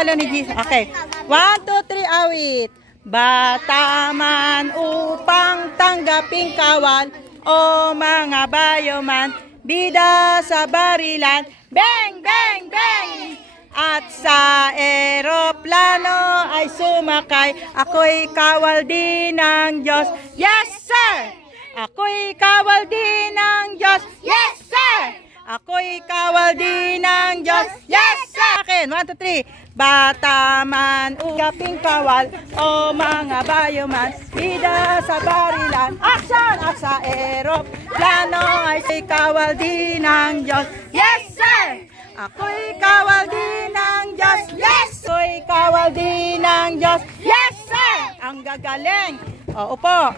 Palo ni Jesus. Okay. 1, 2, 3, awit. Bata man upang tanggaping kawal, o mga bayoman, bida sa barilan, bang, bang, bang! At sa eroplano ay sumakay, ako'y kawal din ng Diyos. Yes, sir! Ako'y kawal din ng Diyos. Yes, sir! Ako'y kawal din ng Diyos. Yes, sir! Akin, 1, 2, 3. Bata man ugaping kawal, o mga bayoman, bida sa barilan, action! At sa eroplano ay kawal din ng Diyos. Yes, sir! Ako'y kawal din ng Diyos. Yes! Ako'y kawal din ng Diyos. Yes, sir! Ang gagaling. O, upo.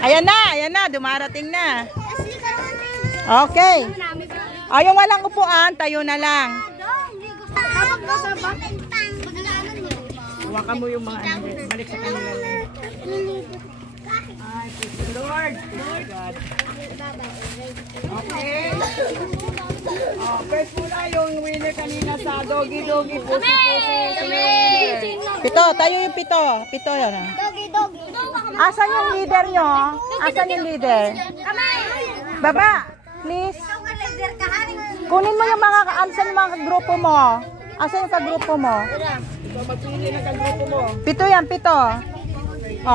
Ayan na, dumarating na. Okay. Yung walang upuan, tayo na lang. Hawakan mo yung mga ano, balik sa kanila. Ay, Lord. Lord God. Okay. First muna yung winner kanina sa doggy-doggy pusi-pusi. Pito, tayo yung pito. Pito yun. Doggy-doggy. Asan yung leader nyo? Asan yung leader? Baba, please. Kunin mo yung mga, asan yung mga grupo mo? Asan yung kagrupo mo? Magpili ng kagrupo mo. Pito yan, pito. O,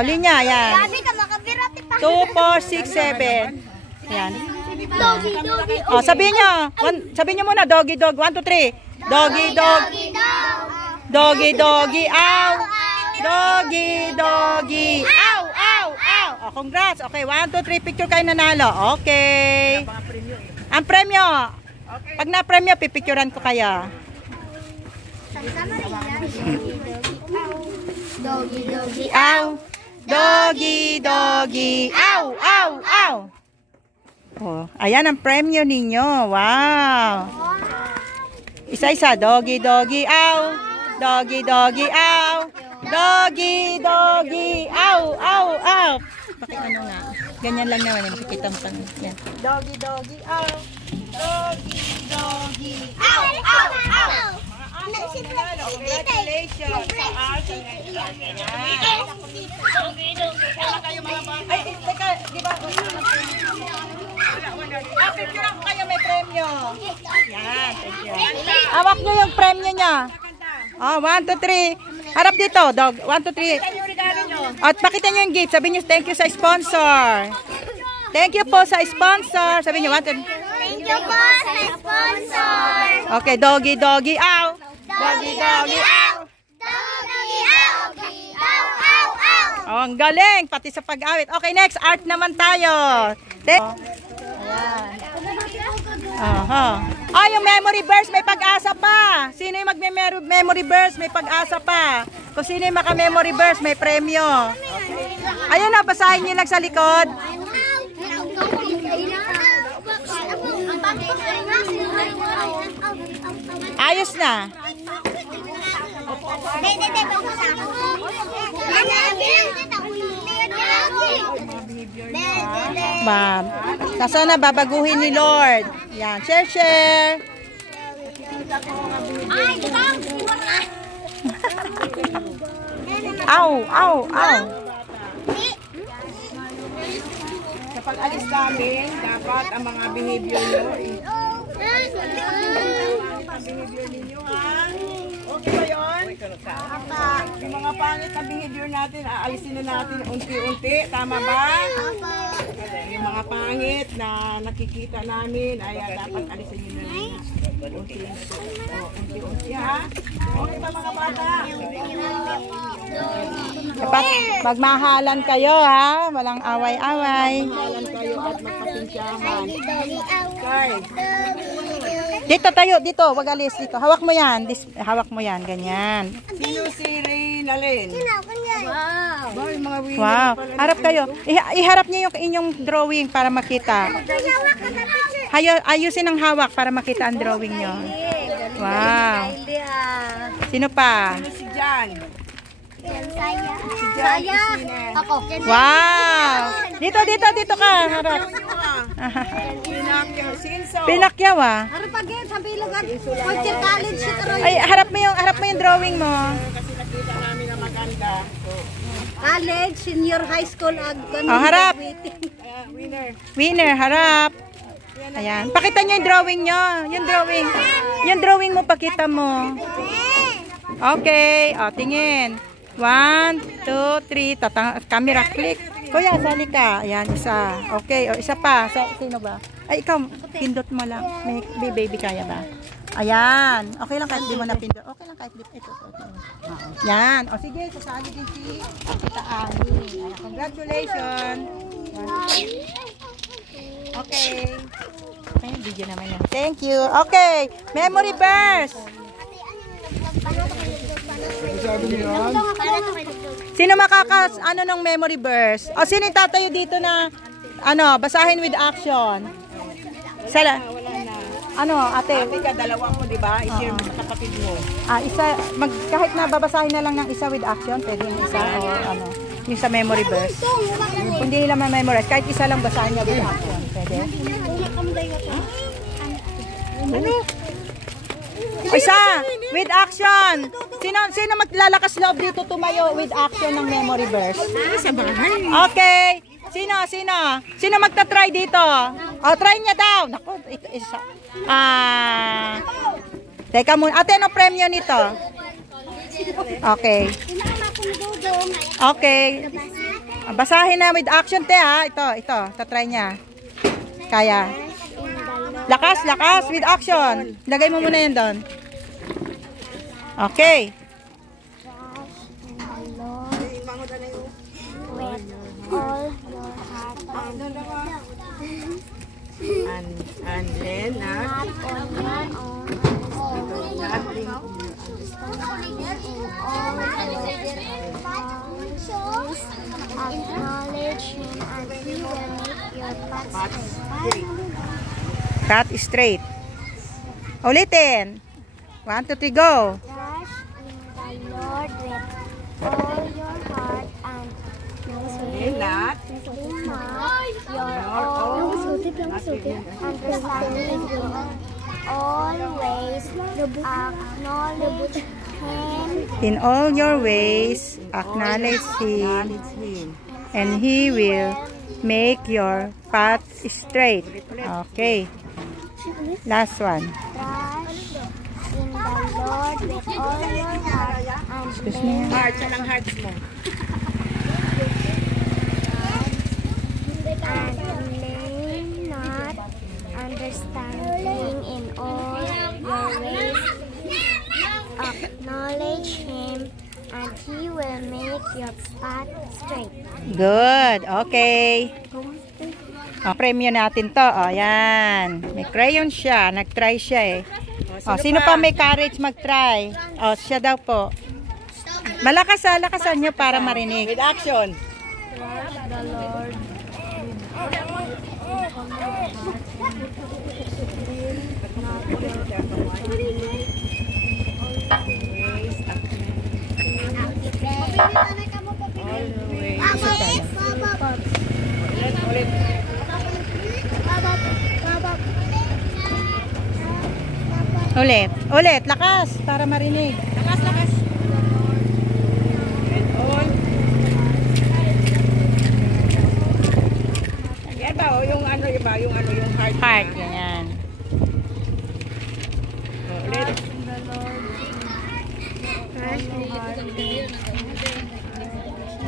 linya, yan. 2, 4, 6, 7. Yan. Doggy, doggy. O, sabihin nyo muna, doggy, dog. 1, 2, 3. Doggy, dog. Doggy, doggy, ow. Doggy, doggy, ow, ow, ow. O, congrats. Okay, 1, 2, 3, picture kayo nanalo. Okay. Ang premyo. Pag na-premyo, pipicturean ko kayo. Doggy, doggy. Ow. Doggy, doggy, ow, ow, ow. Oh, ayan ang premyo ninyo. Wow. Isa-isa. Doggy, doggy, ow. Doggy, doggy, ow. Doggy, doggy, ow, ow, ow. Bakit ano nga? Ganyan lang naman. Makikita mo kami. Yan. Doggy, doggy, ow. Doggy, doggy, ow, ow, ow. Congratulations. Ay, teka, di ba? Picture ko kayo, may premyo. Yan, thank you. Hawak nyo yung premyo niya. 1, 2, 3. Harap dito, dog. 1, 2, 3. At pakita nyo yung gift. Sabihin nyo, thank you sa sponsor. Thank you po sa sponsor. Sabihin nyo, 1, 2, 3. Thank you po sa sponsor. Okay, doggy, doggy, ow. Doggy, doggy, ow. Doggy, doggy, ow, ow, ow. Oh, ang galing, pati sa pag-awit. Okay, next, art naman tayo. Ayan. Yung memory verse, may pag-asa pa. Sino yung mag-memory verse, may pag-asa pa. Kung sino yung maka-memory verse, may premyo. Ayun na, basahin nyo lang sa likod. Ayos na. Ma'am, sana babaguhin ni Lord. Yan, share. Ow, ow, ow. Kapag alis namin, dapat ang mga behavior nyo behavior ninyo, ha? Okay ba yun? Yung mga pangit na behavior natin, aalisin na natin unti-unti. Tama ba? Yung mga pangit na nakikita namin, ay dapat alisin nyo na rin. Unti-unti, ha? Okay ba mga bata? Kapag magmahalan kayo, ha? Walang away-away. Magmahalan kayo at magpasensyahan. Okay. Dito tayo, dito, wag alis dito. Hawak mo yan, hawak mo yan, ganyan. Sino si Reynalyn? Wow. Yung mga winner Wow, pala. harap kayo. Iharap niyo yung inyong drawing para makita. Ayusin ang hawak para makita ang drawing niyo. Wow. Sino pa? Sino si Jan? Si Jan Saya. is winner. Ako. Wow. Dito ka, harap. Sinso. Pinakyaw ah. Ano pa gen sa bilogan? Culture college ito ro. Ay, harap mo yung drawing mo? Kasi nakita namin na maganda. So, College, senior high school, Oh, harap. winner. Winner, harap. Ayan. Pakita nyo yung drawing nyo. Yung drawing. Yung drawing mo, pakita mo. Okay. O, tingin. 1, 2, 3. Camera, click. Kuya, sali ka. Ayan, isa. Okay. O, isa pa. Sino ba? Ay, ikaw. Pindot mo lang. May baby kaya ba? Ayan. Okay lang kahit di mo na pindot. Okay lang kahit di. Ito. Yan. O, sige. Sasali din si Tita Ani. Ayan. Congratulations. Okay. Okay, video naman yan. Thank you. Okay. Memory verse. Sino makakas ng memory verse? O sino yung tatayo dito na basahin with action? Sala. Ate? Ate ka, dalawa mo, di ba? I-share mo sa kapatid mo. Kahit na babasahin na lang ng isa with action, pwede yung isa o yung sa memory verse. Hindi nila ma-memorize, kahit isa lang basahin niya with action. Pwede? Isa! With action! Sino maglalakas loob dito tumayo with action ng memory verse? Sa bahay. Okay! Sino magta-try dito? Try niya daw! Naku, ito isa. Teka muna. Ate, anong premyo nito? Okay. Okay. Basahin na with action, te, ha? Ito. Tatry niya. Kaya. Lakas, with action. Lagay mo muna yun doon. Okay. And then, acknowledge him and he will make your path straight. Cut straight. Ulitin. 1, 2, 3, go. Trust in the Lord with all your heart and lean not your own understanding. Always acknowledge him. In all your ways, acknowledge Him, and He will make your path straight. Okay. Last one. Trust in the Lord with all your heart and Excuse me. heart, saan ang hearts mo? lean not understanding in all your ways. Acknowledge Him and He will make your path straight. Good. Okay. Premyo natin to. Yan. May crayon siya. Nag-try siya eh. Sino pa may courage mag-try? Siya daw po. Lakasan nyo para marinig. With action. Trust the Lord. Ulit. Lakas para marinig. Lakas. And all. Yan ba, yung heart. Heart. Ganyan. Ulit.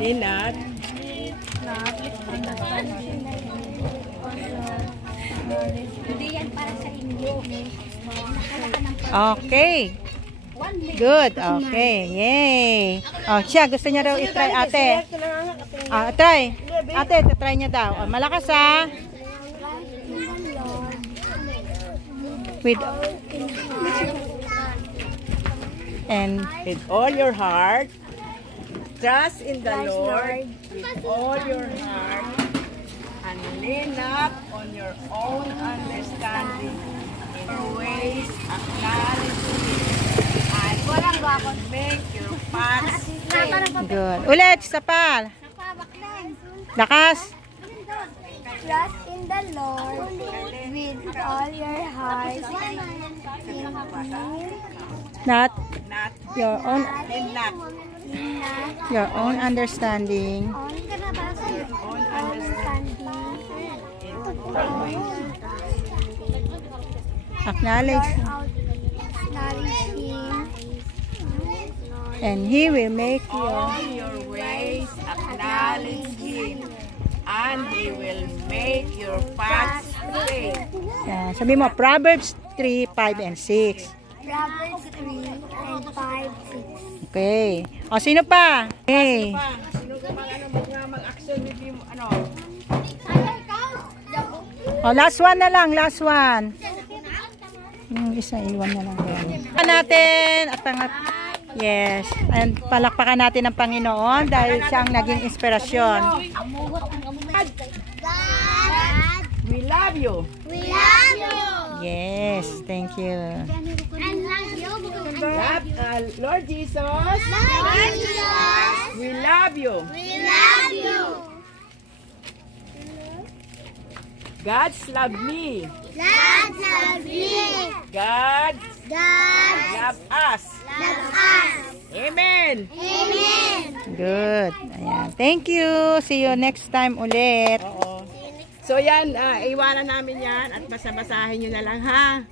Linat. Hindi yan para sa inyo. Okay. Good. Okay. Yay. Siya, gusto niya daw i-try, ate. Try. Ate, try niya daw. Malakas, ha. With all your heart. Trust in the Lord with all your heart. And lean not on your own understanding. In your ways, acknowledge Him. And make your path straight. good. Ulit, isa pa. Lakas. Trust in the Lord with all your heart. Not Not your own and not. your own understanding. On understanding. Acknowledge. And He will make All your ways acknowledge Him, and He will make your paths straight. Yan. Sabi mo, Proverbs 3, 5, and 6. Proverbs 3 and 5, 6. Okay. O, sino pa? Okay. Sino mag-action with you? Ano? O, last one na lang. Last one. Yung isa, iwan na lang. Natin at yes. And palakpakan natin ang Panginoon dahil siyang naging inspirasyon. God, We love you. we love you. Yes. Thank you. And love you. Lord Jesus, Lord Jesus, we love you. we love you. God's love me. God love me. God God love us. love us. Amen. Amen. Good. Ayan. Thank you. See you next time ulit. Oo. So yan, iwanan namin yan at basa-basahin nyo na lang ha.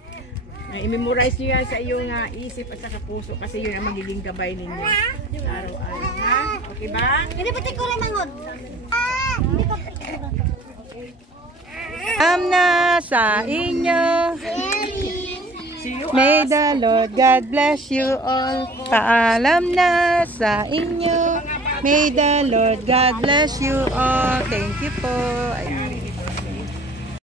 I-memorize nyo yan sa iyong isip at sa puso kasi yun ang magiging gabay ninyo. Araw-araw ha. Okay ba? Hindi pati ko rin mangod. Hindi ko pati ko. Na sa inyo. See you. May the Lord God bless you all. Paalam na sa inyo. May the Lord God bless you all. Thank you po. Ayan.